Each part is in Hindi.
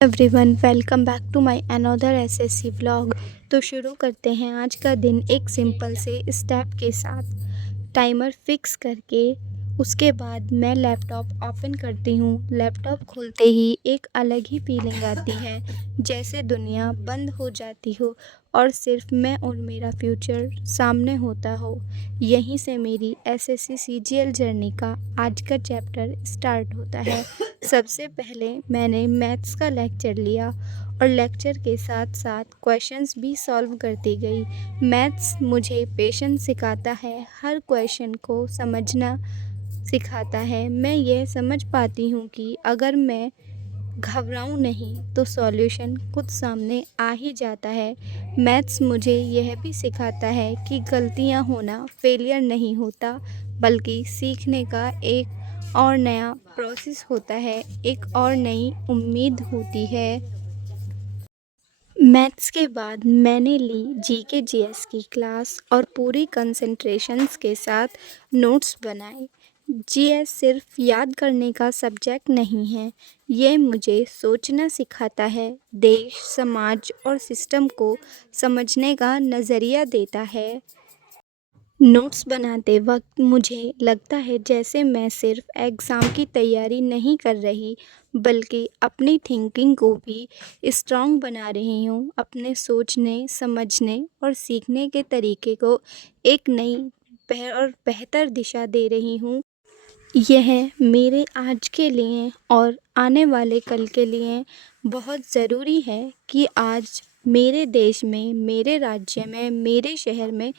Everyone welcome back to my another SSC vlog. तो शुरू करते हैं आज का दिन एक सिंपल से स्टेप के साथ। टाइमर फिक्स करके उसके बाद मैं लैपटॉप ओपन करती हूँ। लैपटॉप खोलते ही एक अलग ही फीलिंग आती है, जैसे दुनिया बंद हो जाती हो और सिर्फ मैं और मेरा फ्यूचर सामने होता हो। यहीं से मेरी एसएससी सीजीएल जर्नी का आज का चैप्टर स्टार्ट होता है। सबसे पहले मैंने मैथ्स का लेक्चर लिया और लेक्चर के साथ साथ क्वेश्चंस भी सॉल्व करती गई। मैथ्स मुझे पेशेंस सिखाता है, हर क्वेश्चन को समझना सिखाता है। मैं ये समझ पाती हूँ कि अगर मैं घबराऊँ नहीं तो सॉल्यूशन खुद सामने आ ही जाता है। मैथ्स मुझे यह भी सिखाता है कि गलतियाँ होना फेलियर नहीं होता, बल्कि सीखने का एक और नया प्रोसेस होता है, एक और नई उम्मीद होती है। मैथ्स के बाद मैंने ली जीके जीएस की क्लास और पूरी कंसंट्रेशंस के साथ नोट्स बनाए। जीएस सिर्फ याद करने का सब्जेक्ट नहीं है, ये मुझे सोचना सिखाता है, देश, समाज और सिस्टम को समझने का नज़रिया देता है। नोट्स बनाते वक्त मुझे लगता है जैसे मैं सिर्फ एग्ज़ाम की तैयारी नहीं कर रही, बल्कि अपनी थिंकिंग को भी स्ट्रॉन्ग बना रही हूँ। अपने सोचने, समझने और सीखने के तरीके को एक नई और बेहतर दिशा दे रही हूँ। यह मेरे आज के लिए और आने वाले कल के लिए बहुत ज़रूरी है कि आज मेरे देश में, मेरे राज्य में, मेरे शहर में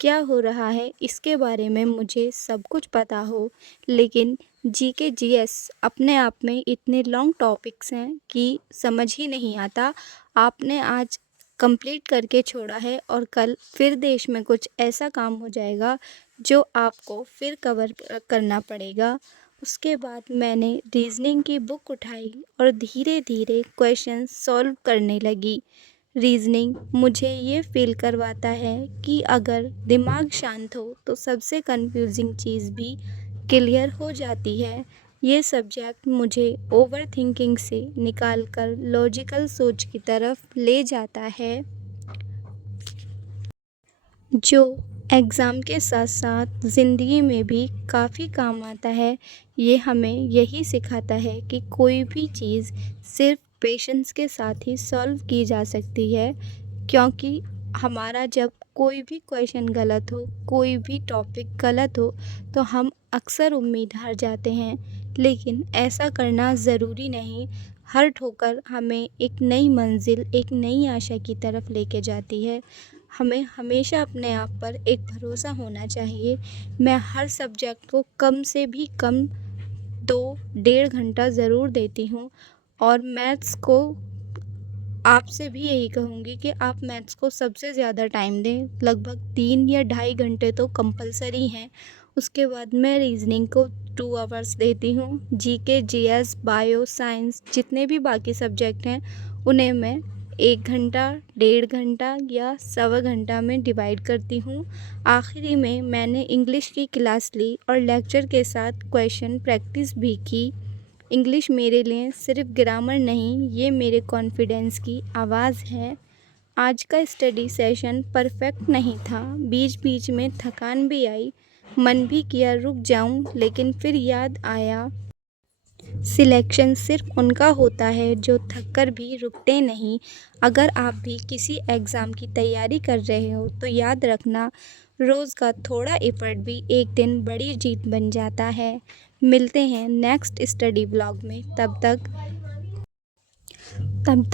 क्या हो रहा है, इसके बारे में मुझे सब कुछ पता हो। लेकिन जीके जीएस अपने आप में इतने लॉन्ग टॉपिक्स हैं कि समझ ही नहीं आता। आपने आज कंप्लीट करके छोड़ा है और कल फिर देश में कुछ ऐसा काम हो जाएगा जो आपको फिर कवर करना पड़ेगा। उसके बाद मैंने रीज़निंग की बुक उठाई और धीरे धीरे क्वेश्चन सॉल्व करने लगी। रीज़निंग मुझे ये फ़ील करवाता है कि अगर दिमाग शांत हो तो सबसे कंफ्यूजिंग चीज़ भी क्लियर हो जाती है। ये सब्जेक्ट मुझे ओवर थिंकिंग से निकाल कर लॉजिकल सोच की तरफ ले जाता है, जो एग्ज़ाम के साथ साथ ज़िंदगी में भी काफ़ी काम आता है। ये हमें यही सिखाता है कि कोई भी चीज़ सिर्फ पेशेंस के साथ ही सॉल्व की जा सकती है, क्योंकि हमारा जब कोई भी क्वेश्चन गलत हो, कोई भी टॉपिक गलत हो, तो हम अक्सर उम्मीद हार जाते हैं। लेकिन ऐसा करना ज़रूरी नहीं। हर ठोकर हमें एक नई मंजिल, एक नई आशा की तरफ लेके जाती है। हमें हमेशा अपने आप पर एक भरोसा होना चाहिए। मैं हर सब्जेक्ट को कम से भी कम 2 डेढ़ घंटा ज़रूर देती हूँ और मैथ्स को आपसे भी यही कहूँगी कि आप मैथ्स को सबसे ज़्यादा टाइम दें। लगभग 3 या ढाई घंटे तो कंपल्सरी हैं। उसके बाद मैं रीज़निंग को 2 आवर्स देती हूँ। जीके, जीएस, बायो, साइंस जितने भी बाकी सब्जेक्ट हैं उन्हें मैं 1 घंटा, डेढ़ घंटा या सवा घंटा में डिवाइड करती हूँ। आखिरी में मैंने इंग्लिश की क्लास ली और लेक्चर के साथ क्वेश्चन प्रैक्टिस भी की। इंग्लिश मेरे लिए सिर्फ ग्रामर नहीं, ये मेरे कॉन्फिडेंस की आवाज़ है। आज का स्टडी सेशन परफेक्ट नहीं था, बीच बीच में थकान भी आई, मन भी किया रुक जाऊं, लेकिन फिर याद आया सिलेक्शन सिर्फ उनका होता है जो थक कर भी रुकते नहीं। अगर आप भी किसी एग्ज़ाम की तैयारी कर रहे हो तो याद रखना, रोज़ का थोड़ा एफर्ट भी एक दिन बड़ी जीत बन जाता है। मिलते हैं नेक्स्ट स्टडी ब्लॉग में। तब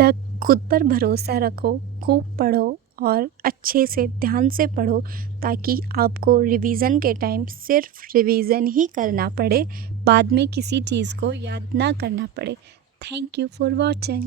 तक खुद पर भरोसा रखो, खूब पढ़ो और अच्छे से ध्यान से पढ़ो, ताकि आपको रिवीज़न के टाइम सिर्फ रिवीज़न ही करना पड़े, बाद में किसी चीज़ को याद ना करना पड़े। Thank you for watching.